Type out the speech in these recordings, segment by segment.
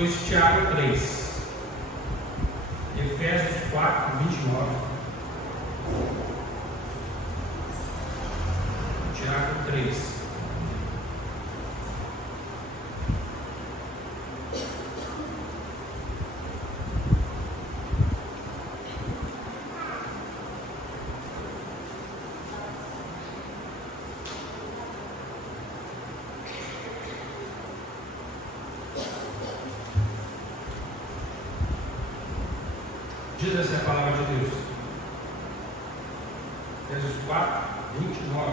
depois Tiago 3, Efésios 4, 29, Tiago 3. Diz essa a palavra de Deus. Efésios 4, 29.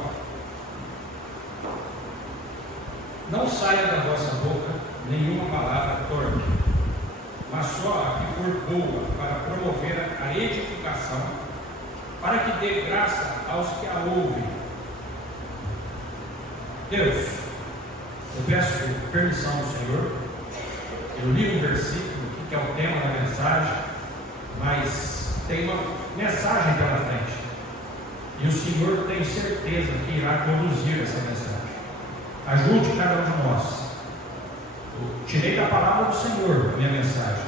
Não saia da vossa boca nenhuma palavra torpe, mas só a que for boa para promover a edificação, para que dê graça aos que a ouvem. Deus, eu peço permissão ao Senhor. Eu li um versículo que é o tema da mensagem, mas tem uma mensagem pela frente, e o Senhor tem certeza que irá conduzir essa mensagem. Ajude cada um de nós. Eu tirei da palavra do Senhor a minha mensagem,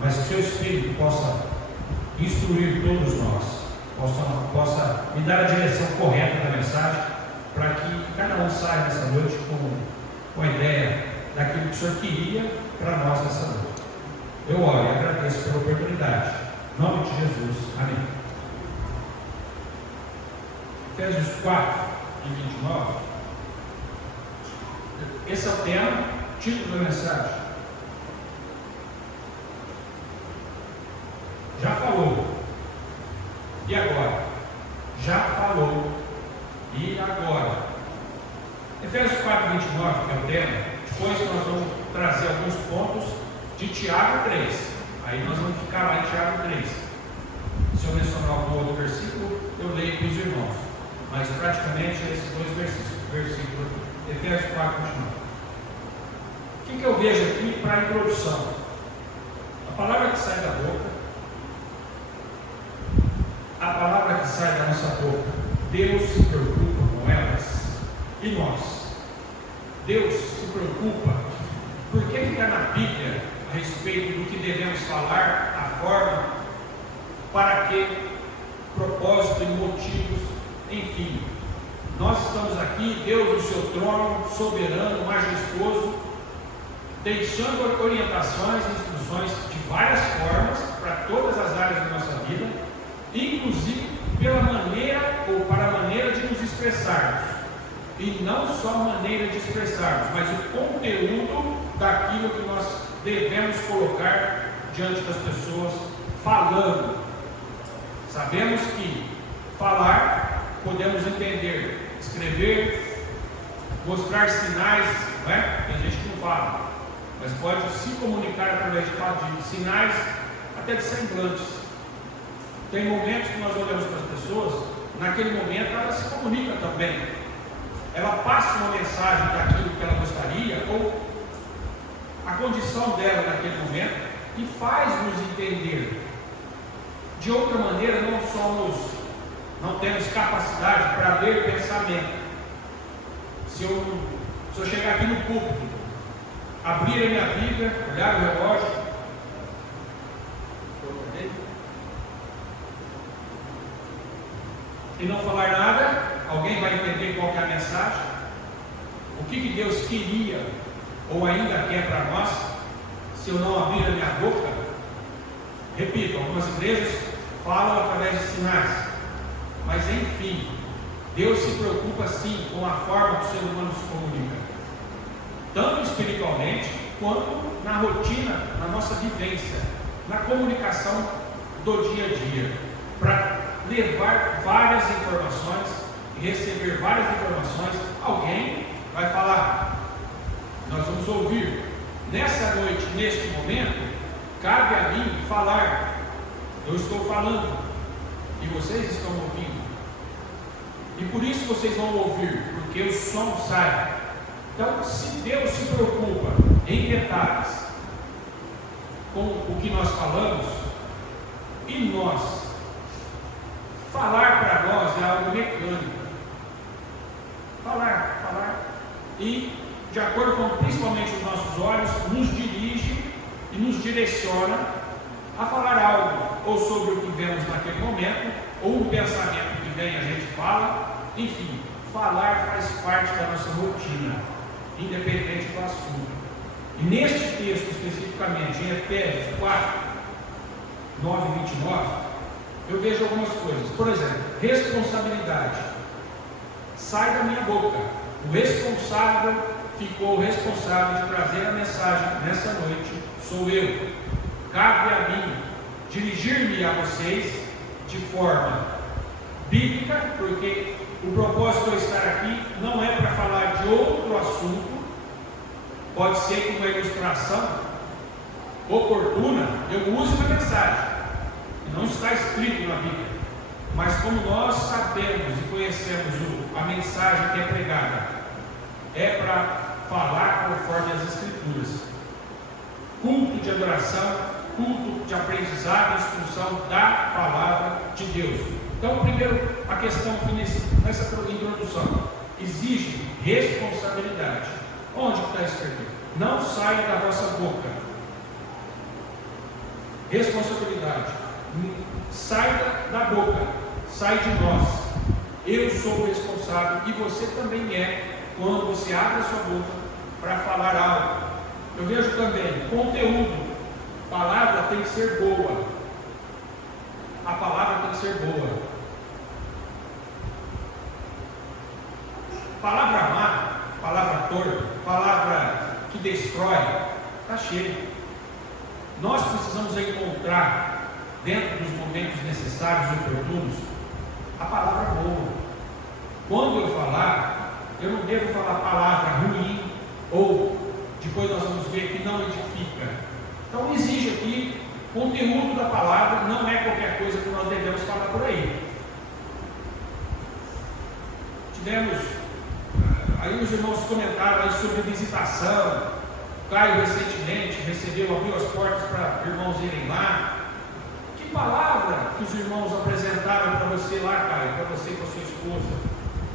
mas que o seu Espírito possa instruir todos nós, possa me dar a direção correta da mensagem, para que cada um saia nessa noite com a ideia daquilo que o Senhor queria para nós nessa noite. Eu oro e agradeço pela oportunidade. Em nome de Jesus. Amém. Efésios 4 e 29. Esse é o tema, título da mensagem. Já falou. E agora? Já falou. E agora? Efésios 4 e 29, que é o tema. Depois nós vamos trazer alguns pontos de Tiago 3, aí nós vamos ficar lá em Tiago 3. Se eu mencionar algum outro versículo, eu leio para os irmãos, mas praticamente é esses dois versículos, Efésios 4, 29. O que eu vejo aqui para a introdução? A palavra que sai da boca, a palavra que sai da nossa boca, Deus se preocupa com elas, e nós, Deus se preocupa. Por que está na Bíblia a respeito do que devemos falar, a forma, para que, propósito e motivos, enfim. Nós estamos aqui, Deus no seu trono, soberano, majestoso, deixando orientações e instruções de várias formas para todas as áreas da nossa vida, inclusive pela maneira ou para a maneira de nos expressarmos. E não só a maneira de expressarmos, mas o conteúdo daquilo que nós devemos colocar diante das pessoas falando. Sabemos que falar, podemos entender, escrever, mostrar sinais, não é? Tem gente que não fala, mas pode se comunicar através de sinais, até de semblantes. Tem momentos que nós olhamos para as pessoas, naquele momento ela se comunica também. Ela passa uma mensagem daquilo que ela gostaria, ou a condição dela naquele momento, e faz-nos entender. De outra maneira, não temos capacidade para ler pensamento. Se eu chegar aqui no púlpito, abrir a minha Bíblia, olhar o relógio, e não falar nada, alguém vai entender qual que é a mensagem? O que Deus queria ou ainda quer para nós, se eu não abrir a minha boca? Repito, algumas igrejas falam através de sinais, mas enfim, Deus se preocupa sim com a forma que o ser humano se comunica, tanto espiritualmente quanto na rotina, na nossa vivência, na comunicação do dia a dia, para levar várias informações e receber várias informações. Alguém vai falar, nós vamos ouvir. Nessa noite, neste momento, cabe a mim falar. Eu estou falando e vocês estão ouvindo, e por isso vocês vão ouvir, porque o som sai. Então, se Deus se preocupa em detalhes com o que nós falamos, e nós, falar para nós é algo mecânico. Falar, e de acordo com principalmente os nossos olhos, nos dirige e nos direciona a falar algo, ou sobre o que vemos naquele momento, ou um pensamento que vem a gente fala, enfim, falar faz parte da nossa rotina, independente do assunto. E neste texto especificamente, em Efésios 4, 9 e 29, eu vejo algumas coisas. Por exemplo, responsabilidade. Sai da minha boca. O responsável ficou responsável de trazer a mensagem nessa noite. Sou eu. Cabe a mim dirigir-me a vocês de forma bíblica, porque o propósito de eu estar aqui não é para falar de outro assunto. Pode ser que uma ilustração oportuna eu use uma mensagem. Não está escrito na Bíblia, mas como nós sabemos e conhecemos a mensagem que é pregada, é para falar conforme as Escrituras. Culto de adoração, culto de aprendizado e instrução da palavra de Deus. Então, primeiro, a questão que nessa introdução exige responsabilidade. Onde está escrito? Não sai da vossa boca. Responsabilidade. Sai da boca, sai de nós. Eu sou o responsável e você também é, quando você abre a sua boca para falar algo. Eu vejo também conteúdo. Palavra tem que ser boa. A palavra tem que ser boa. Palavra má, palavra torta, palavra que destrói, está cheio. Nós precisamos encontrar, dentro dos momentos necessários e oportunos, a palavra boa. Quando eu falar, eu não devo falar palavra ruim, ou depois nós vamos ver que não edifica. Então exige aqui conteúdo da palavra, não é qualquer coisa que nós devemos falar por aí. Tivemos, aí os irmãos comentaram aí sobre visitação. Caio recentemente abriu as portas para irmãos irem lá. Que palavra que os irmãos apresentaram para você lá, Caio, para você e para sua esposa?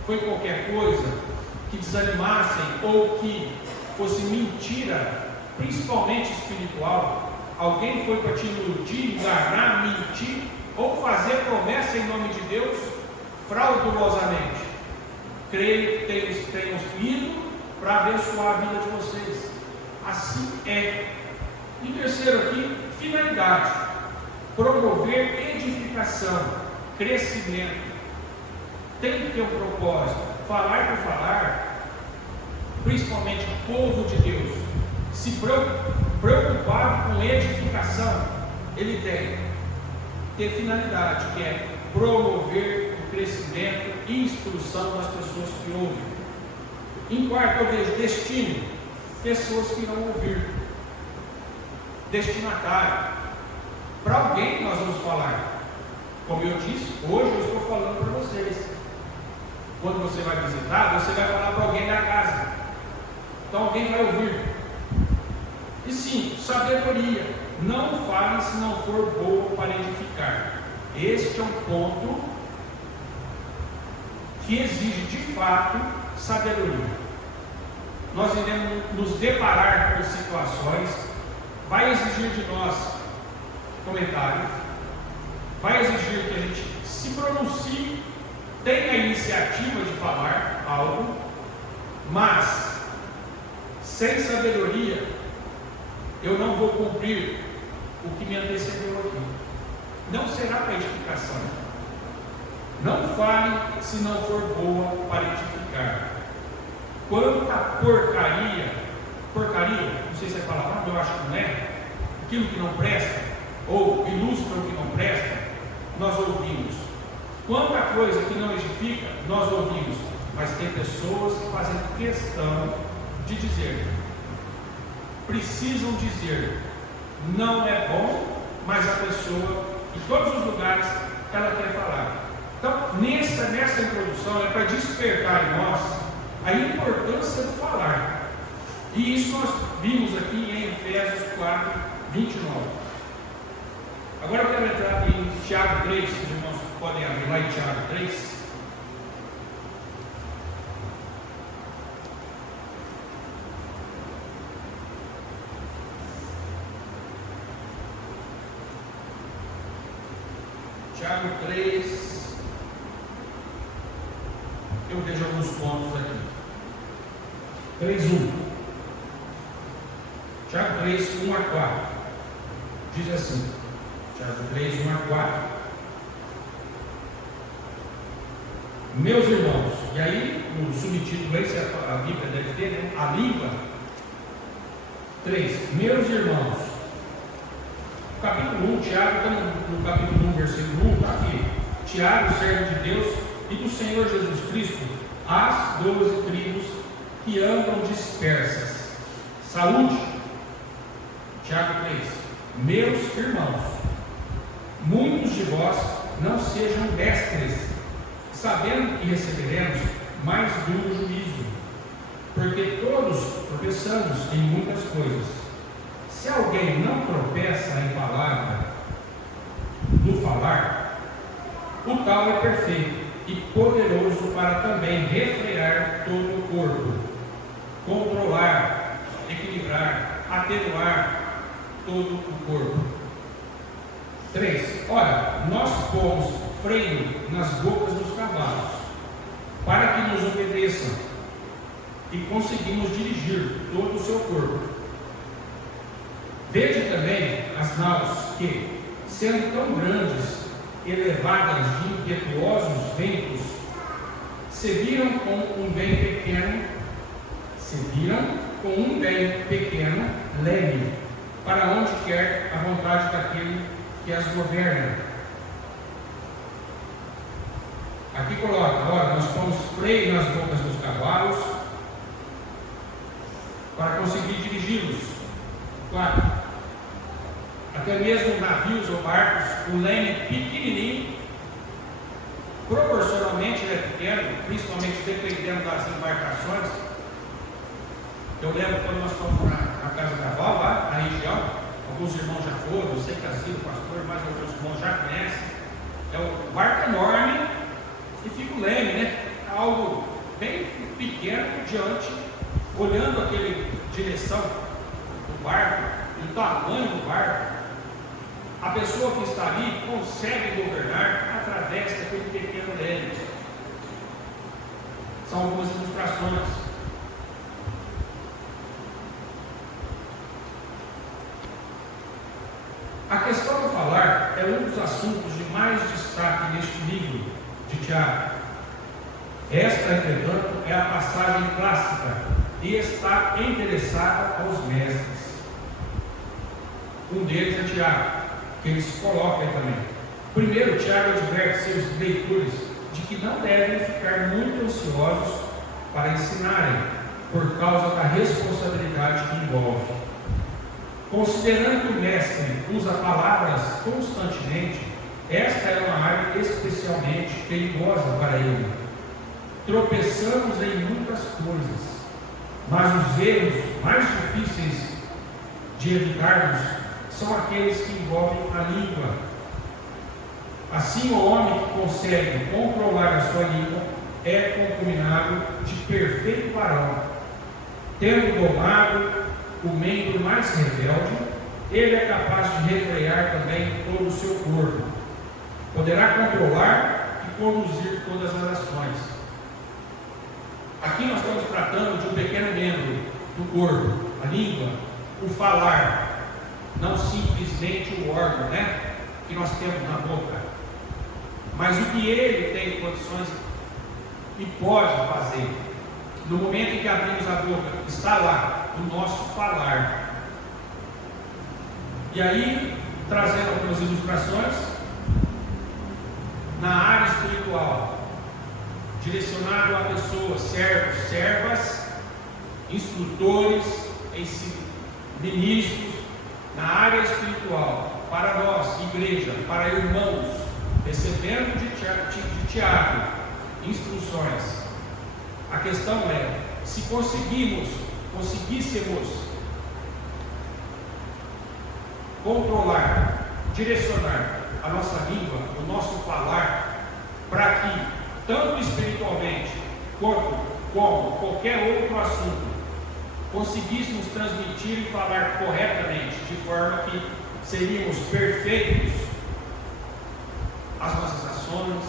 Foi qualquer coisa que desanimassem ou que fosse mentira, principalmente espiritual? Alguém foi para te iludir, enganar, mentir ou fazer promessa em nome de Deus fraudulosamente? Creio que tenham ido para abençoar a vida de vocês. Assim é. E terceiro aqui, finalidade: promover edificação, crescimento. Tem que ter um propósito. Falar por falar, principalmente o povo de Deus, se preocupar com edificação, ele tem que ter finalidade, que é promover o crescimento e instrução das pessoas que ouvem. Em quarto, eu vejo destino, pessoas que irão ouvir. Destinatário. Para alguém nós vamos falar. Como eu disse, hoje eu estou falando para vocês. Quando você vai visitar, você vai falar para alguém da casa. Então alguém vai ouvir. E sim, sabedoria. Não fale se não for boa para edificar. Este é um ponto que exige de fato sabedoria. Nós iremos nos deparar com situações, vai exigir de nós comentários, vai exigir que a gente se pronuncie, tenha a iniciativa de falar algo, mas sem sabedoria eu não vou cumprir o que me antecedeu aqui. Não será para edificação. Não fale se não for boa para edificar. Quanta porcaria, não sei se é palavra, eu acho que não é, aquilo que não presta, ou ilustra o que não presta, nós ouvimos. Quanta coisa que não edifica, nós ouvimos, mas tem pessoas que fazem questão de dizer, precisam dizer, não é bom, mas a pessoa, em todos os lugares, ela quer falar. Então, nessa introdução, é para despertar em nós a importância do falar. E isso nós vimos aqui em Efésios 4, 29. Agora eu quero entrar em Tiago 3, os irmãos podem abrir lá em Tiago 3. Tiago 3. Eu vejo alguns pontos aqui. 3:1. Tiago 3, 1 a 4. Diz assim. Tiago 3, 1 a 4. Meus irmãos, e aí no subtítulo aí, a Bíblia deve ter, né? A língua. 3. Meus irmãos. Capítulo 1, Tiago, está no capítulo 1, versículo 1, está aqui. Tiago, servo de Deus e do Senhor Jesus Cristo, às 12 tribos que andam dispersas. Saúde. Tiago 3. Meus irmãos, muitos de vós não sejam destres, sabendo que receberemos mais duro juízo, porque todos tropeçamos em muitas coisas. Se alguém não tropeça em palavra, no falar, o tal é perfeito e poderoso para também refrear todo o corpo, controlar, equilibrar, atenuar todo o corpo. 3. Ora, nós pomos freio nas bocas dos cavalos, para que nos obedeçam, e conseguimos dirigir todo o seu corpo. Vede também as naus que, sendo tão grandes, elevadas de impetuosos ventos, se viram com um bem pequeno leme, para onde quer a vontade daquele que as governa. Aqui coloca, ora, nós pomos freio nas bocas dos cavalos para conseguir dirigi-los. 4. Até mesmo navios ou barcos, o leme pequenininho, proporcionalmente ele é pequeno, principalmente dependendo das embarcações. Eu lembro quando nós fomos na Casa Cavalo, lá na região, alguns irmãos já foram, eu sei que assim, o pastor, mais alguns irmãos já conhecem. É um barco enorme e fica o leme, né? Algo bem pequeno diante, olhando aquela direção do barco, o tamanho do barco. A pessoa que está ali consegue governar através daquele pequeno leme. São algumas ilustrações. A questão do falar é um dos assuntos de mais destaque neste livro de Tiago. Esta, entretanto, é a passagem clássica e está endereçada aos mestres. Um deles é Tiago, que ele se coloca aí também. Primeiro, Tiago adverte seus leitores de que não devem ficar muito ansiosos para ensinarem, por causa da responsabilidade que envolve. Considerando que o mestre usa palavras constantemente, esta é uma área especialmente perigosa para ele. Tropeçamos em muitas coisas, mas os erros mais difíceis de evitarmos são aqueles que envolvem a língua. Assim, o homem que consegue controlar a sua língua é concominado de perfeito varão. Tendo domado o membro mais rebelde, ele é capaz de refrear também todo o seu corpo. Poderá controlar e conduzir todas as ações. Aqui nós estamos tratando de um pequeno membro do corpo, a língua, o falar. Não simplesmente o órgão, né, que nós temos na boca, mas o que ele tem condições e pode fazer. No momento em que abrimos a boca, está lá o nosso falar. E aí, trazendo algumas ilustrações, na área espiritual, direcionado a pessoas, servos, servas, instrutores, ministros, na área espiritual, para nós, igreja, para irmãos, recebendo de Tiago instruções. A questão é, se conseguíssemos controlar, direcionar a nossa língua, o nosso falar, para que, tanto espiritualmente, como qualquer outro assunto, conseguíssemos transmitir e falar corretamente, de forma que seríamos perfeitos, as ações,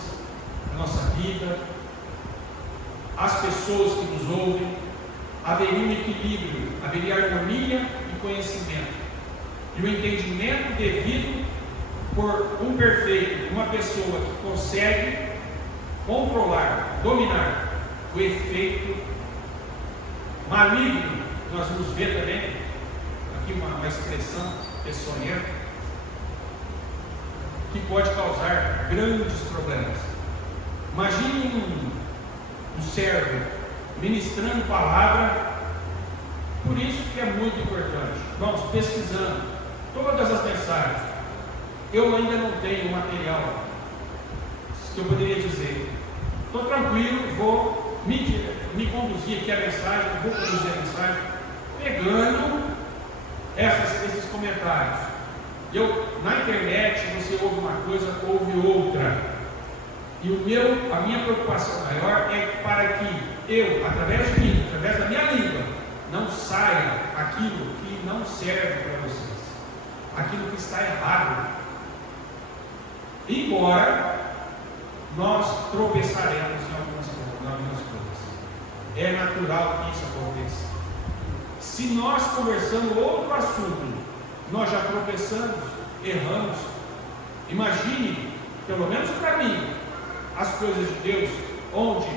a nossa vida, as pessoas que nos ouvem, haveria um equilíbrio, haveria harmonia e conhecimento. E o entendimento devido por um perfeito, uma pessoa que consegue controlar, dominar o efeito maligno, que nós vamos ver também, aqui uma expressão peçonhenta, que pode causar grandes problemas. Imagine um servo ministrando palavra. Por isso que é muito importante, vamos pesquisando todas as mensagens. Eu ainda não tenho material que eu poderia dizer, estou tranquilo, vou me conduzir aqui a mensagem, vou conduzir a mensagem, pegando esses comentários. Na internet você ouve uma coisa, ouve outra. E a minha preocupação maior é para que eu, através de mim, através da minha língua, não saia aquilo que não serve para vocês, aquilo que está errado. Embora nós tropeçaremos em algumas coisas, é natural que isso aconteça. Se nós conversando outro assunto, nós já tropeçamos, erramos. Imagine, pelo menos para mim, as coisas de Deus, onde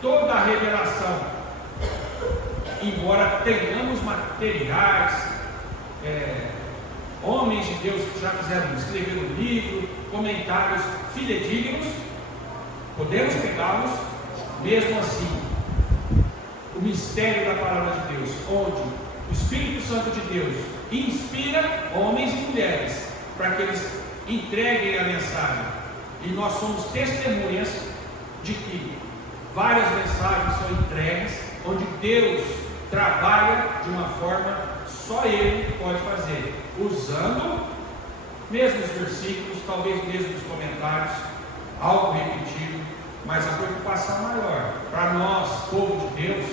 toda a revelação, embora tenhamos materiais, homens de Deus que já escreveram livro, comentários fidedignos, podemos pegá-los. Mesmo assim, o mistério da palavra de Deus, onde o Espírito Santo de Deus inspira homens e mulheres para que eles entreguem a mensagem, e nós somos testemunhas de que várias mensagens são entregues, onde Deus trabalha de uma forma só Ele pode fazer, usando mesmos versículos, talvez mesmos comentários, algo repetido, mas a preocupação maior para nós, povo de Deus,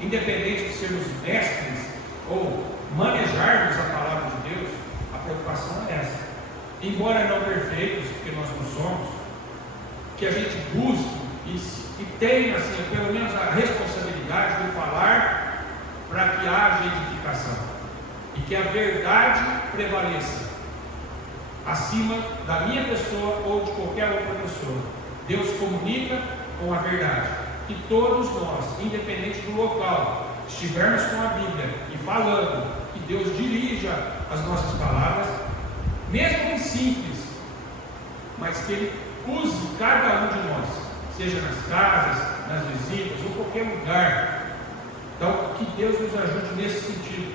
independente de sermos mestres ou manejarmos a palavra de Deus, a preocupação é essa. Embora não perfeitos, porque nós não somos, que a gente busque e tenha assim, pelo menos a responsabilidade de falar para que haja edificação e que a verdade prevaleça acima da minha pessoa ou de qualquer outra pessoa. Deus comunica com a verdade, que todos nós, independente do local, estivermos com a Bíblia e falando, que Deus dirija as nossas palavras, mesmo que simples, mas que Ele use cada um de nós, seja nas casas, nas visitas ou qualquer lugar. Então, que Deus nos ajude nesse sentido.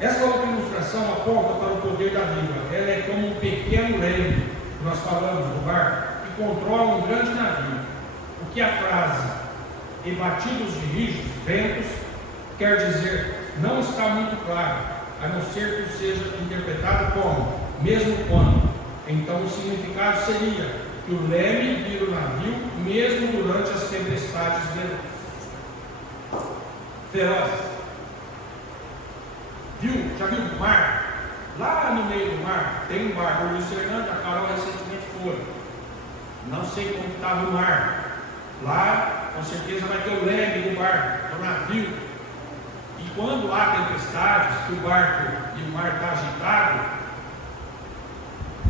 Essa outra ilustração aponta para o poder da língua. Ela é como um pequeno leme, que nós falamos no barco, que controla um grande navio. O que a frase "e batidos de rígidos ventos" quer dizer não está muito claro, a não ser que seja interpretado como "mesmo quando". Então o significado seria que o leme vira o navio mesmo durante as tempestades ferozes. Já viu o mar? Lá no meio do mar tem um barco. O Luiz Fernando e a Carol recentemente foram. Não sei como estava o mar. Lá com certeza vai ter o leme do barco, do navio. E quando há tempestades, que o barco e o mar está agitado,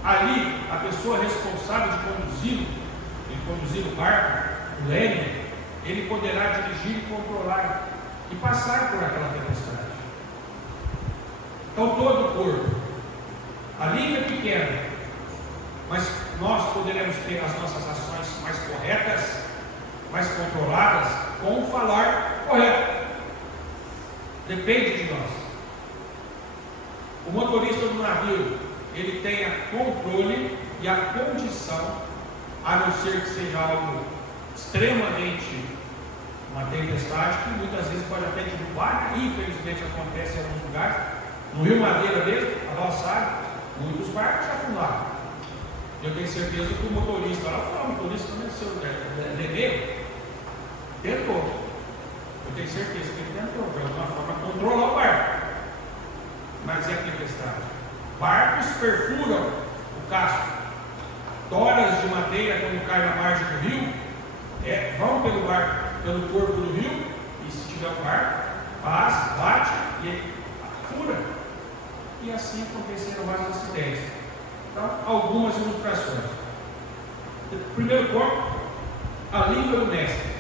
ali a pessoa responsável de conduzir o barco, o leme, ele poderá dirigir e controlar e passar por aquela tempestade. Então todo o corpo, a língua é pequena, mas nós poderemos ter as nossas ações mais corretas, mais controladas, com o falar correto. Depende de nós. O motorista do navio, ele tem a controle e a condição, a não ser que seja algo extremamente, uma tempestade que muitas vezes pode até derrubar, infelizmente acontece em alguns lugares. No Rio Madeira mesmo, a Valsar, muitos barcos já afundaram. Eu tenho certeza que o motorista lá, o motorista também, seu Nenê, tentou. Eu tenho certeza que ele tentou, de alguma forma, controlar o barco. Mas é a tempestade. Barcos perfuram o casco. toras de madeira, quando cai na margem do rio, vão pelo corpo do rio, e se tiver o barco, passa, bate e fura. E assim aconteceram vários acidentes. Então, algumas ilustrações. Primeiro ponto, a língua do mestre,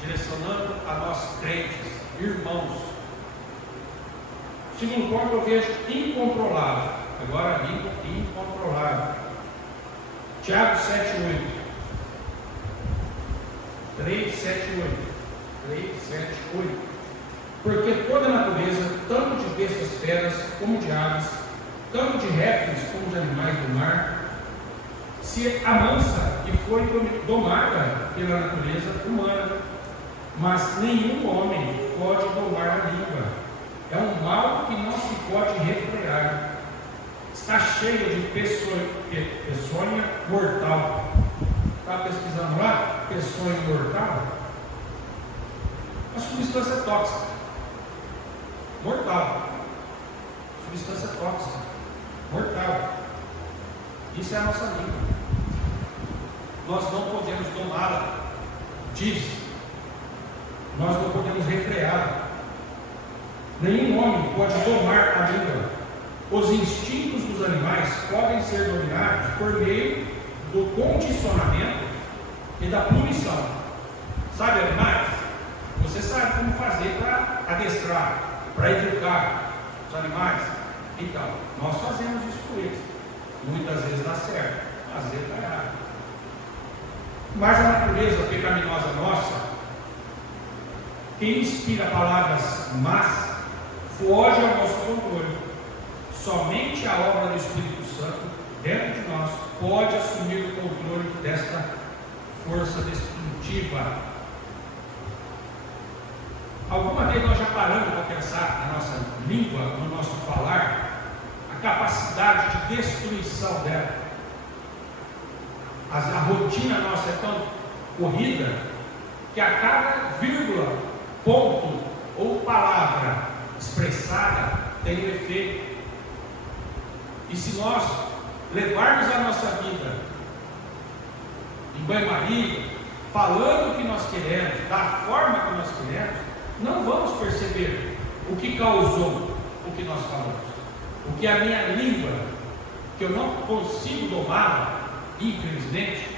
direcionando a nós crentes, irmãos. Segundo ponto, eu vejo incontrolável. Agora a língua incontrolável. Tiago 7,8. 3, 7, 8. 3, 7, 8. Porque toda a natureza, tanto de bestas feras como de aves, tanto de répteis como de animais do mar, se amansa e foi domada pela natureza humana, mas nenhum homem pode domar a língua. É um mal que não se pode refrear. Está cheio de peçonha mortal. Está pesquisando lá? Peçonha mortal? Uma substância tóxica. Mortal. Substância tóxica. Mortal. Isso é a nossa língua. Nós não podemos domá-la. Diz. Nós não podemos refreá-la. Nenhum homem pode domar a língua. Os instintos dos animais podem ser dominados por meio do condicionamento e da punição. Sabe, animais? Você sabe como fazer para adestrar, para educar os animais? Então, nós fazemos isso com eles. Muitas vezes dá certo, às vezes dá errado. Mas a natureza pecaminosa nossa, que inspira palavras más, foge ao nosso controle. Somente a obra do Espírito Santo dentro de nós pode assumir o controle desta força destrutiva. Alguma vez nós já paramos para pensar na nossa língua, no nosso falar, a capacidade de destruição dela? A rotina nossa é tão corrida que a cada vírgula, ponto ou palavra expressada tem um efeito. E se nós levarmos a nossa vida em banho-maria, falando o que nós queremos, da forma que nós queremos, não vamos perceber o que causou o que nós falamos. O que a minha língua, que eu não consigo domá-la, infelizmente,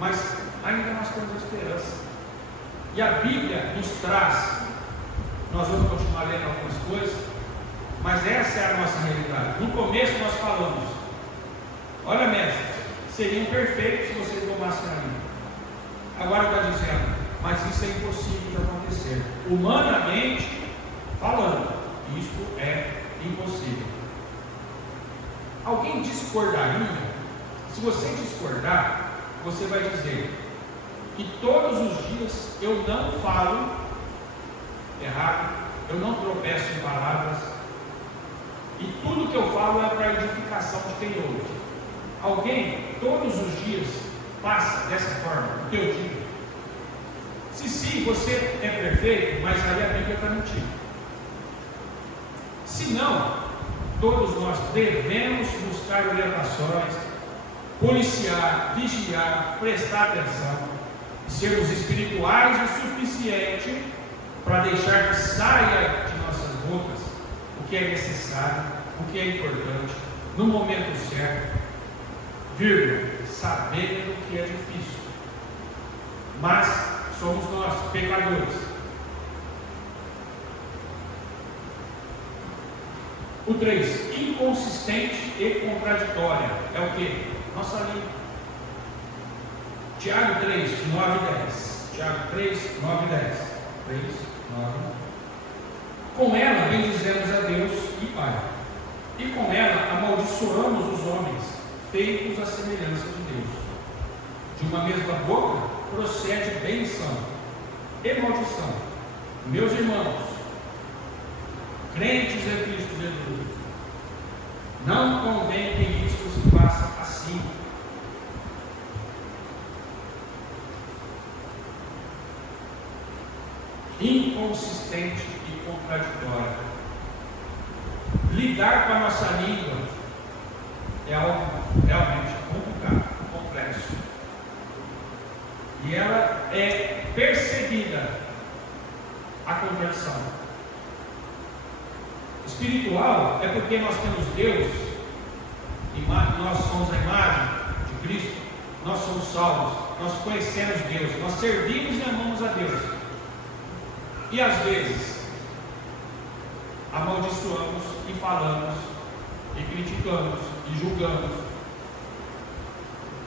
mas ainda nós temos esperança. E a Bíblia nos traz, nós vamos continuar lendo algumas coisas, mas essa é a nossa realidade. No começo nós falamos, olha mestre, seriam perfeitos se vocês domassem a língua. Agora está dizendo, mas isso é impossível de acontecer. Humanamente falando, isto é impossível. Alguém discordaria? Se você discordar, você vai dizer que todos os dias eu não falo errado, eu não tropeço em palavras, e tudo que eu falo é para edificação de quem ouve. Alguém todos os dias passa dessa forma o que eu digo? Se sim, você é perfeito, mas aí a Bíblia está mentindo. Se não, todos nós devemos buscar orientações, policiar, vigiar, prestar atenção, sermos espirituais o suficiente para deixar que saia de nossas bocas o que é necessário, o que é importante, no momento certo, vírgula, sabendo que é difícil, mas somos nós, pecadores. O 3, inconsistente e contraditória, é o que? Nossa língua. Tiago 3, 9 e 10. Tiago 3, 9 e 10. 3, 9. Com ela bendizemos a Deus e Pai, e com ela amaldiçoamos os homens, feitos à semelhança de Deus. De uma mesma boca procede benção e maldição. Meus irmãos, crentes em Cristo Jesus, não convém que isso se faça assim. Inconsistente e contraditória. Lidar com a nossa língua é algo realmente complicado. e ela é perseguida, a conversão. Espiritual é porque nós temos Deus, nós somos a imagem de Cristo, nós somos salvos, nós conhecemos Deus, nós servimos e amamos a Deus. E às vezes amaldiçoamos e falamos e criticamos e julgamos,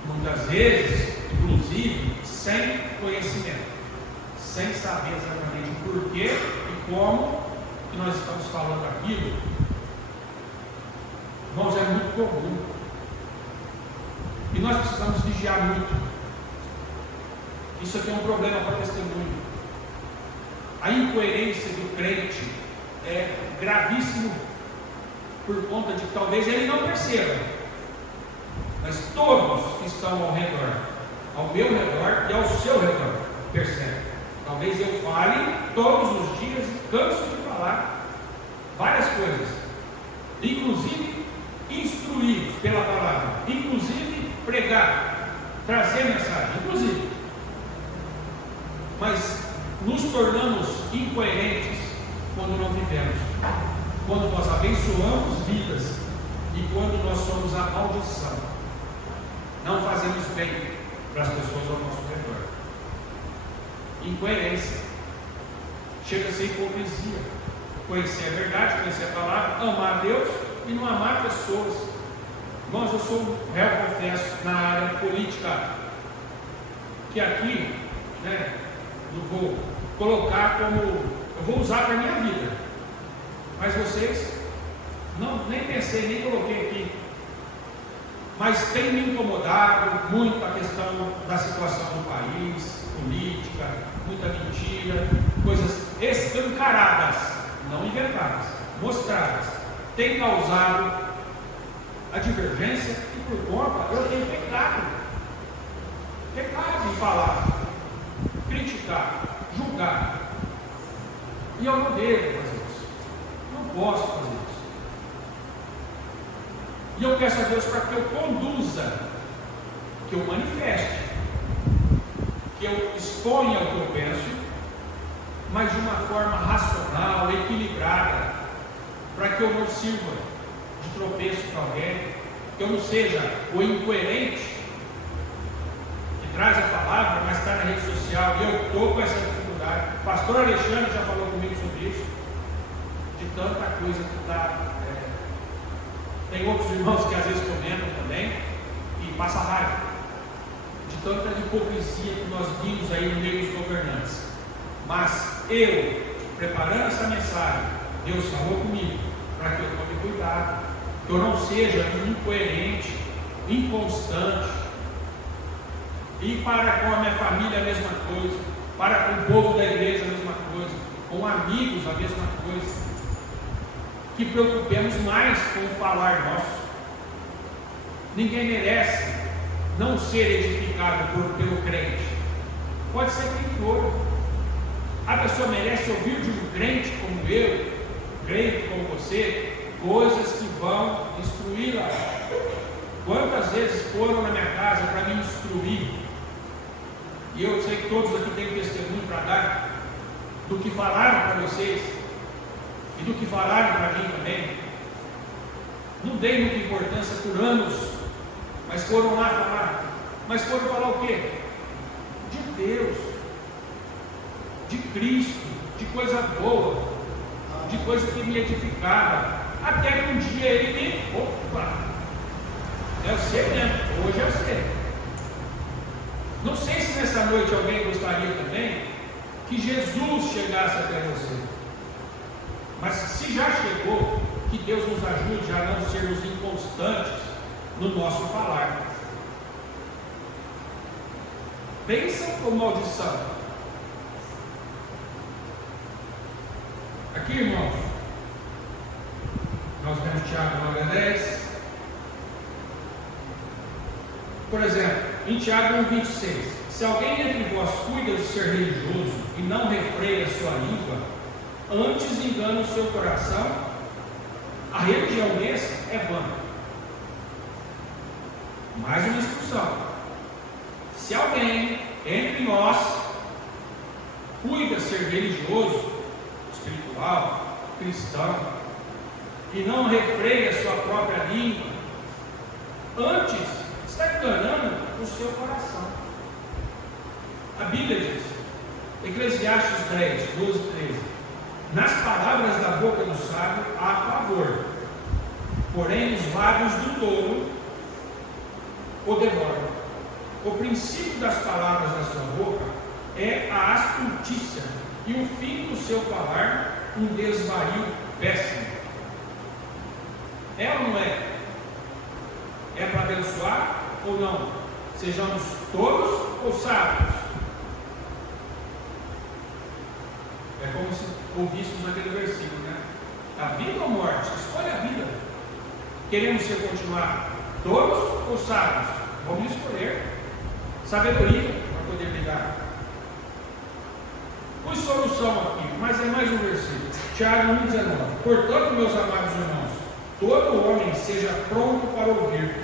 muitas vezes, inclusive, sem conhecimento, sem saber exatamente o porquê e como que nós estamos falando aquilo. Irmãos, é muito comum e nós precisamos vigiar muito. Isso aqui é um problema para testemunho. A incoerência do crente é gravíssimo, por conta de que talvez ele não perceba, mas todos que estão ao redor, ao meu redor e ao seu redor, percebem. Talvez eu fale todos os dias e canso de falar várias coisas, inclusive instruir pela palavra, inclusive pregar, trazer mensagem, inclusive, mas nos tornamos incoerentes quando não vivemos, quando nós abençoamos vidas e quando nós somos a maldição, não fazemos bem para as pessoas ao nosso redor. Incoerência, chega a ser hipocrisia, conhecer a verdade, conhecer a palavra, amar a Deus e não amar pessoas. Irmãos, eu sou réu, confesso, na área política, que aqui, não vou colocar como, eu vou usar para a minha vida, mas vocês, não, nem pensei, nem coloquei aqui, mas tem me incomodado muito a questão da situação do país, política, muita mentira, coisas escancaradas, não inventadas, mostradas, tem causado a divergência e por conta eu tenho pecado em falar, criticar, julgar, e eu não devo fazer isso, não posso fazer isso, e eu peço a Deus para que eu conduza, que eu manifeste, que eu exponha o que eu penso, mas de uma forma racional, equilibrada, para que eu não sirva de tropeço para alguém, que eu não seja o incoerente que traz a palavra, mas está na rede social, e eu estou com essa dificuldade. O pastor Alexandre já falou comigo sobre isso, de tanta coisa que está. Tem outros irmãos que às vezes comentam também, e passa raiva, de tanta hipocrisia que nós vimos aí no meio dos governantes. Mas eu, preparando essa mensagem, Deus falou comigo, para que eu tome cuidado, que eu não seja incoerente, inconstante, e para com a minha família a mesma coisa, para com o povo da igreja a mesma coisa, com amigos a mesma coisa, que preocupemos mais com o falar nosso. Ninguém merece não ser edificado pelo crente, pode ser quem for. A pessoa merece ouvir de um crente como eu, crente como você, coisas que vão instruí-la. Quantas vezes foram na minha casa para me instruir, e eu sei que todos aqui têm testemunho para dar, do que falaram para vocês, e do que falaram para mim também. Não dei muita importância por anos, mas foram lá falar. Mas foram falar o quê? De Deus, de Cristo, de coisa boa, de coisa que me edificava, até que um dia ele me, opa, eu sei mesmo, hoje eu sei. Não sei se nessa noite alguém gostaria também que Jesus chegasse até você, mas se já chegou, que Deus nos ajude a não sermos inconstantes no nosso falar. Bênção ou maldição? Aqui, irmãos, nós vemos Tiago 9:10. Por exemplo, em Tiago 1:26, se alguém entre vós cuida de ser religioso e não refreia sua língua, antes engana o seu coração, a religião desse é vã. Mais uma instrução: se alguém entre nós, cuida ser religioso, espiritual, cristão, e não refreia a sua própria língua, antes está enganando o seu coração. A Bíblia diz, Eclesiastes 10, 12, 13: nas palavras da boca do sábio há favor, porém os lábios do tolo o devoram. O princípio das palavras da sua boca é a astutícia, e o fim do seu falar um desvario péssimo. É ou não é? É para abençoar ou não? Sejamos tolos ou sábios? É como se ouvíssemos naquele versículo, né? A vida ou morte? Escolha a vida. Queremos ser continuar tolos ou sábios? Vamos escolher sabedoria para poder brigar. Pus solução aqui, mas é mais um versículo. Tiago 1,19: portanto, meus amados irmãos, todo homem seja pronto para ouvir,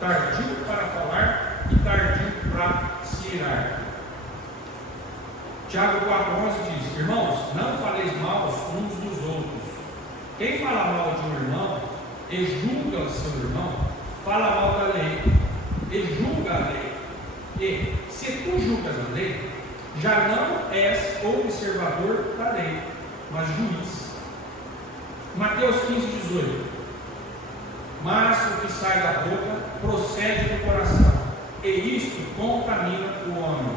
tardio para falar e tardio para se irar. Tiago 4,11 diz: irmãos, não faleis mal uns dos outros. Quem fala mal de um irmão e julga seu irmão, fala mal da lei e julga a lei. E se tu julgas a lei, já não és observador da lei, mas juiz. Mateus 15,18: mas o que sai da boca procede do coração, e isto contamina o homem.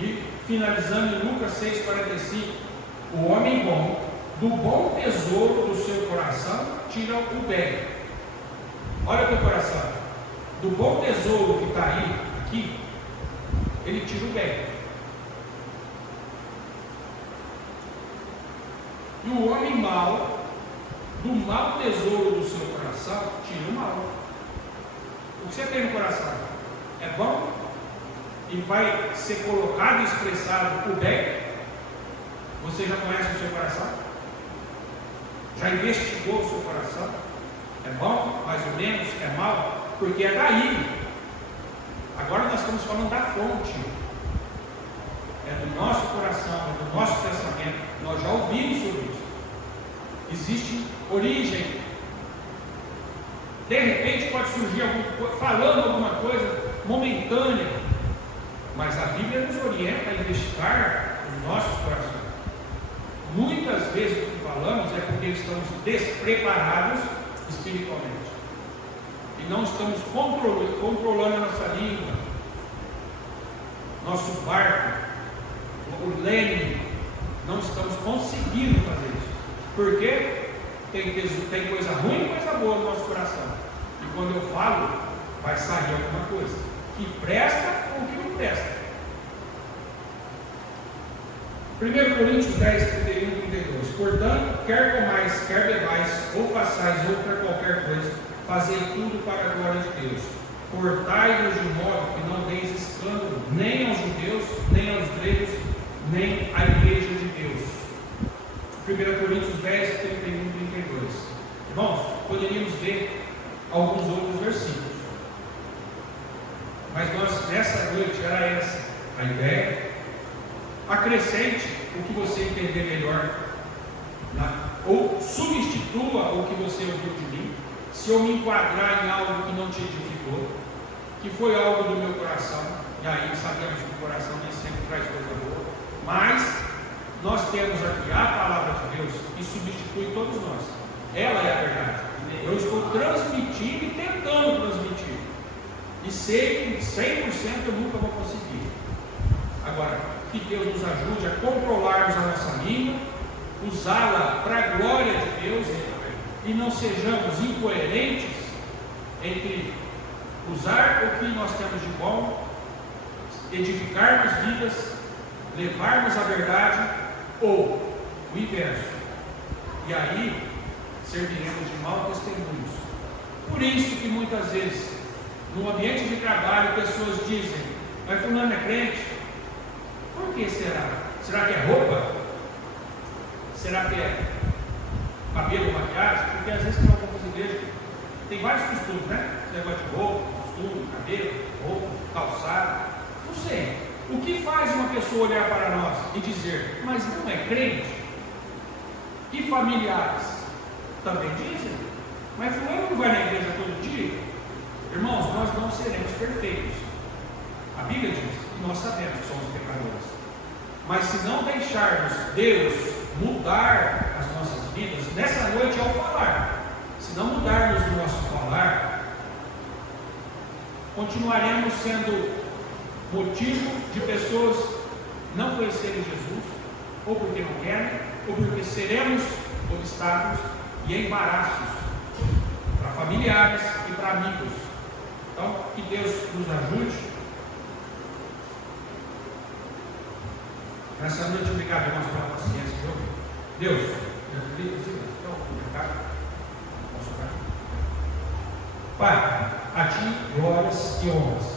E finalizando em Lucas 6,45: o homem bom, do bom tesouro do seu coração, tira o bem. Olha o teu coração. Do bom tesouro que está aí, aqui, ele tira o bem. E o homem mau, do mau tesouro do seu coração, tira o mal. O que você tem no coração é bom e vai ser colocado e expressado o bem? Você já conhece o seu coração? Já investigou o seu coração? É bom? Mais ou menos? É mal? Porque é daí. Agora nós estamos falando da fonte. É do nosso coração, é do nosso pensamento. Nós já ouvimos sobre isso. Existe origem. De repente pode surgir falando alguma coisa momentânea, mas a Bíblia nos orienta a investigar os nossos corações. Muitas vezes o que falamos é porque estamos despreparados espiritualmente e não estamos controlando a nossa língua, nosso barco, o leme. Não estamos conseguindo fazer isso. Por quê? Tem coisa ruim e coisa boa no nosso coração. E quando eu falo, vai sair alguma coisa que presta ou que não presta. 1 Coríntios 10, 31 e 32: portanto, quer comais, quer bebais, ou façais outra qualquer coisa, fazei tudo para a glória de Deus. Portai-vos de modo que não deis escândalo nem aos judeus, nem aos gregos, nem à igreja de Deus. 1 Coríntios 10, 31 e 32. Irmãos, poderíamos ver alguns outros versículos, mas nessa noite era essa a ideia. Acrescente o que você entender melhor, ou substitua o que você ouviu de mim. Se eu me enquadrar em algo que não te edificou, que foi algo do meu coração, e aí sabemos que o coração nem sempre traz coisa boa, mas nós temos aqui a palavra de Deus que substitui todos nós. Ela é a verdade. Eu estou transmitindo e tentando transmitir, e sei que 100% eu nunca vou conseguir. Agora, que Deus nos ajude a controlarmos a nossa língua, usá-la para a glória de Deus, e não sejamos incoerentes entre usar o que nós temos de bom, edificarmos vidas, levarmos a verdade, ou o inverso. E aí serviremos de mau testemunhos. Por isso que muitas vezes no ambiente de trabalho pessoas dizem: mas fulano é crente. Por que será? Será que é roupa? Será que é cabelo, maquiagem? Porque às vezes tem algumas igrejas que tem vários costumes, né? Esse negócio de roupa, costume, cabelo, roupa, calçado. Não sei. O que faz uma pessoa olhar para nós e dizer, mas não é crente? E familiares também dizem, mas fulano não vai na igreja todo dia? Irmãos, nós não seremos perfeitos. A Bíblia diz que nós sabemos que somos pecadores. Mas se não deixarmos Deus mudar as nossas vidas, nessa noite ao falar, se não mudarmos o nosso falar, continuaremos sendo motivo de pessoas não conhecerem Jesus, ou porque não querem, ou porque seremos obstáculos e embaraços para familiares e para amigos. Então, que Deus nos ajude. Nessa noite, obrigado, irmãos, pela paciência. Deus, Pai, a Ti glórias e honras.